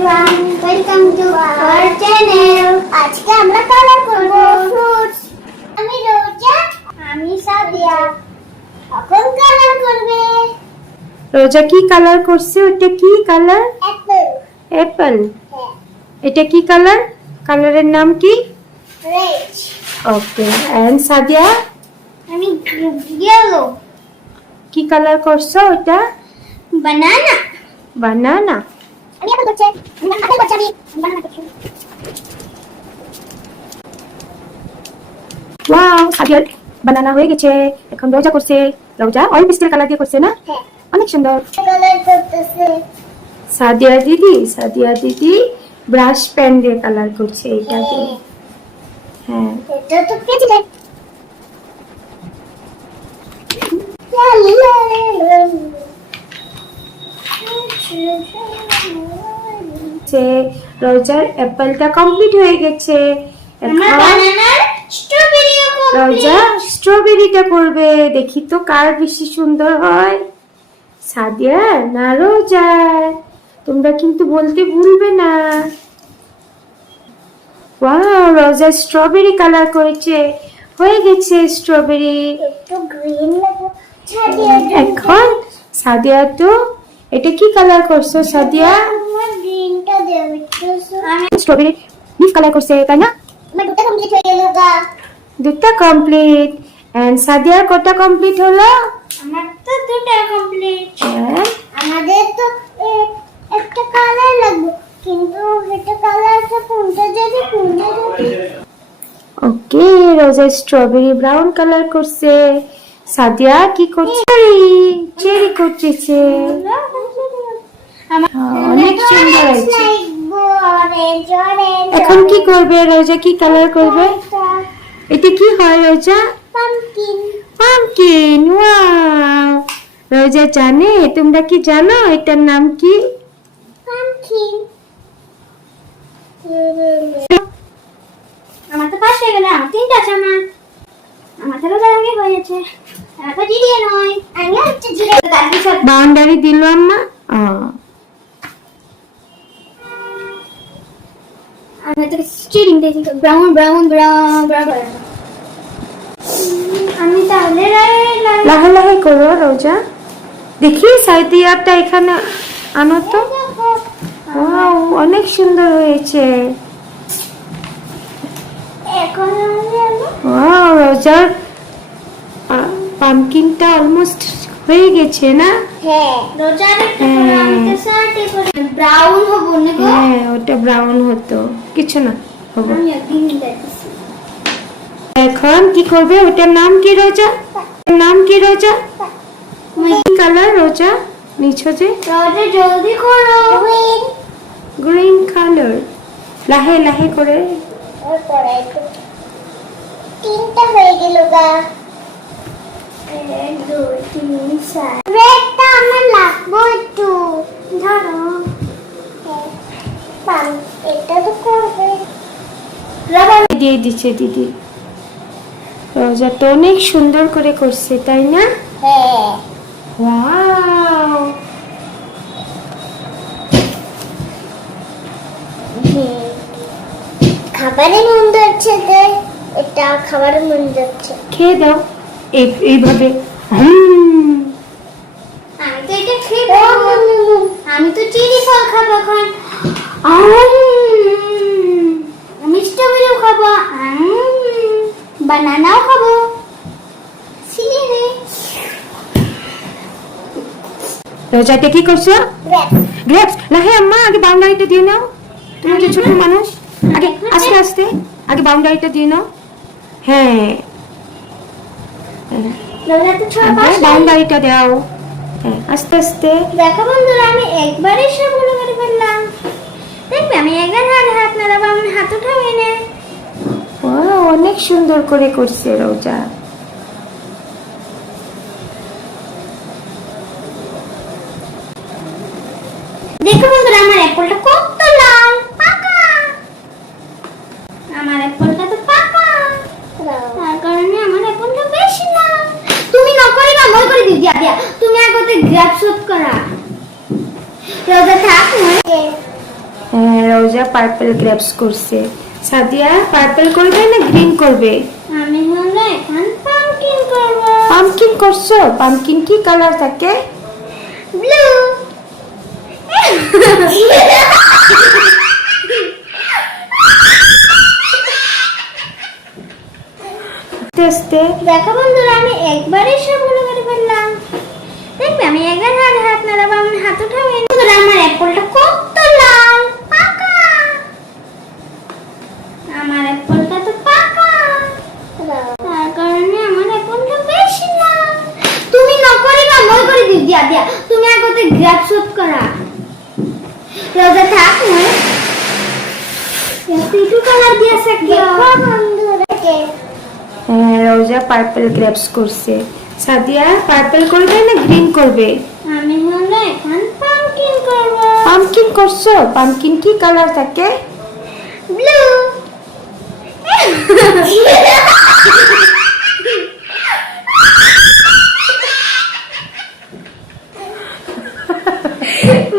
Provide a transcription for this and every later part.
everyone, welcome to our channel. আজকে আমরা colour করব ফ্রুটস। আমি রোজা, আমি সাদিয়া। এখন কালার করবে। রোজা কি কালার করছে? ওটা কি কালার? অ্যাপল। অ্যাপল। হ্যাঁ। এটা কি কালার? কালারের নাম কি? রেড। Okay, and Sadia? আমি ইয়েলো। কি কালার করছো ওটা? বানানা। বানানা। আমি অ্যাপল করছি। আমি অ্যাপল করছি, আমি বানানা করছি। ওয়াও, সাদিয়ার বানানা হয়ে গেছে। এখন রোজা করছে। রোজা অয়েল পেস্টেল কালার দিয়ে করছে না? হ্যাঁ। অনেক সুন্দর। কালার করতেছে। সাদিয়া দিদি ব্রাশ পেন দিয়ে কালার করছে এটাকে। হ্যাঁ। এটা তো কেটে যে রোজার অ্যাপলটা কমপ্লিট হয়ে গেছে। আমার বানানার স্ট্রবেরিও রোজা স্ট্রবেরিটা করবে। দেখি তো কার বেশি সুন্দর হয়, সাদিয়া না রোজার। তোমরা কিন্তু বলতে ভুলবে না। ওয়াও, রোজা স্ট্রবেরি কালার করেছে। হয়ে গেছে স্ট্রবেরি। একটু গ্রিন লাগে। ছাদিয়া এখন সাদিয়া তো এটা কি কালার করছো সাদিয়া? আমার গ্রিনটা দেও একটু। আমি স্ট্রবেরি লিফ কালার করছে তাই না? আমার দুটো কমপ্লিট হয়ে গেল গা। দুটা কমপ্লিট। এন্ড সাদিয়ার কটা কমপ্লিট হলো? আমার তো দুটো কমপ্লিট। হ্যাঁ। আমাদের তো একটা কালার লাগবে, কিন্তু এটা কালারটা কোনটা যদি ওকে, রোজা স্ট্রবেরি ব্রাউন কালার করছে। সাদিয়া কি করছে? চেরি করতেছে। অনেক সুন্দর হয়েছে। Orange orange. এখন কি করবে রোজা? কি কালার করবে? এটা কি হয় রোজা? পাম্পকিন। পাম্পকিন। ওয়াও, রোজা জানে? তোমরা কি জানো এটার নাম কি? পাম্পকিন। আমার তো পাশ হয়ে গেল। আমার তিনটা আছে। আমার তো রোজা আগে হয়েছে। এখন জিরিয়ে নয়, আমি হচ্ছে জিরে তারপর বাউন্ডারি দিল আম্মা। আমি তো স্টিরিং দেখি ব্রাউন ব্রাউন ব্রাউন ব্রাউন। আমি তাহলে লাহে লাহে করো রোজা। দেখি সাদিয়াটা এখানে আনো তো। ওয়াও, অনেক সুন্দর হয়েছে। এখন ওয়াও, রোজার পাম্পকিনটা অলমোস্ট হয়ে গেছে না? হ্যাঁ রোজার একটা করে আমি তো সার্টি করে ব্রাউন হবো না গো। হ্যাঁ, ওটা ব্রাউন হতো। কিছু না, হবে। আমি একদিন দেখছি। এখন কি করবে? ওটার নাম কি রোজা? ওটার নাম কি রোজা? কি কালার রোজা? নিচে যে রোজা জলদি করো। গ্রিন। Green colour. লাহে লাহে করে। তারপরে তিনটা হয়ে গেল গা। 1 2 3 4। রেডটা আমার লাগবে একটু। ধরো। পাম এটা তো করবে। রাবার দিয়ে দিচ্ছে দিদি। রোজাটা অনেক সুন্দর করে করছে তাই না? হ্যাঁ। ওয়াও, খাবারের মন যাচ্ছে যে এটা খাবারের মন যাচ্ছে। খেয়ে দাও এইভাবে। আমি তো এটা খেয়ে আমি তো চিনি ফল খাবো এখন। আমি স্ট্রবেরিও খাবো। বানানাও খাবো। সিলে রোজাটা কি করছো? গ্রেপস। লাহে আম্মা, আগে বাউন্ডারিটা দিয়ে নাও। তুমি যে ছোট মানুষ, আগে আস্তে আস্তে আগে বাউন্ডারিটা দিয়ে নাও। হ্যাঁ, লোলা তো ছোট পাশে বাউন্ডারিটা দাও। হ্যাঁ, আস্তে আস্তে। দেখো বন্ধুরা, আমি একবারে সবগুলো করে ফেললাম। দেখবে আমি একবার হাত নাড়াবো, আমার হাত উঠাবে না। ওয়াও, অনেক সুন্দর করে করছে রোজা। দেখো বন্ধুরা, আমার অ্যাপলটা কত লাল পাকা। আমার অ্যাপলটা তো পাকা, তার কারণে আমার অ্যাপলটা বেশি লাল। তুমি না করিবা, মই করে দিই দিয়া দিয়া। তুমি আগতে গ্র্যাব শট করা। রোজা থাক। রোজা পার্পল গ্রেপস করছে। সাদিয়া পার্পল করবে না গ্রিন করবে? আমি হলো এখন পাম্পকিন করব। পাম্পকিন করছো? পাম্পকিন কি কালার থাকে? ব্লু। টেস্টে দেখো বন্ধুরা, আমি একবারই সবগুলো করে ফেললাম। দেখবে আমি একবার হাত নাড়াবো, আমার হাত উঠাবে। বন্ধুরা, আমার অ্যাপলটা কত লাল পাকা। আমার অ্যাপলটা তো পাকা, তার কারণে আমার অ্যাপলটা বেশি লাল। তুমি না করিবা, মই করে দিই দিয়া দিয়া। তুমি আগতে গ্রেপ শট করা। রোজা থাক না। একটু কালার দিয়েছে কি? দেখো বন্ধুরা, রোজা পার্পল গ্রেপস করছে। সাদিয়া পার্পল করবে না গ্রিন করবে? আমি হলো এখন পাম্পকিন করব। পাম্পকিন করছো? পাম্পকিন কি কালার থাকে? ব্লু।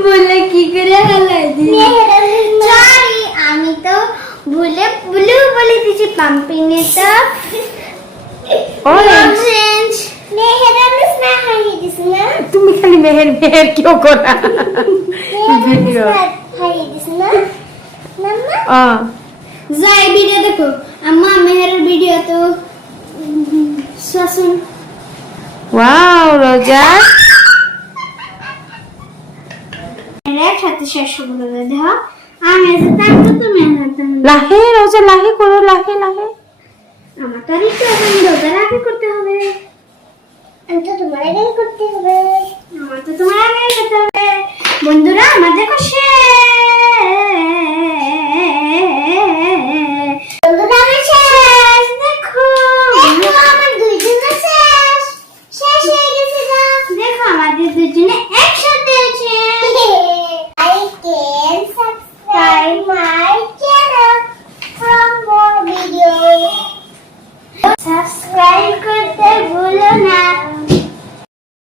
বলে কি করে হালাই দিই? সরি, আমি তো ভুলে ব্লু বলে দিয়েছি। পাম্পকিনে তো অরেঞ্জ। মেহেরা মিস না হারিয়ে দিছি না? তুমি খালি মেহের মেহের কিও করা ভিডিও। হারিয়ে দিছি না মাম্মা? যাই ভিডিও দেখো আম্মা, মেহেরের ভিডিও তো শাসন। ওয়াও রোজা একসাথে শেষ করে দাও। আমি যেতাম তো তুমি যেতাম। লাহে রোজা লাহে করো, লাহে লাহে। আমার তো আর একটু এখন রোজার আগে করতে হবে। আমি তো তোমার আগে করতে হবে। আমার তো তোমার আগে করতে হবে। বন্ধুরা, আমার দেখো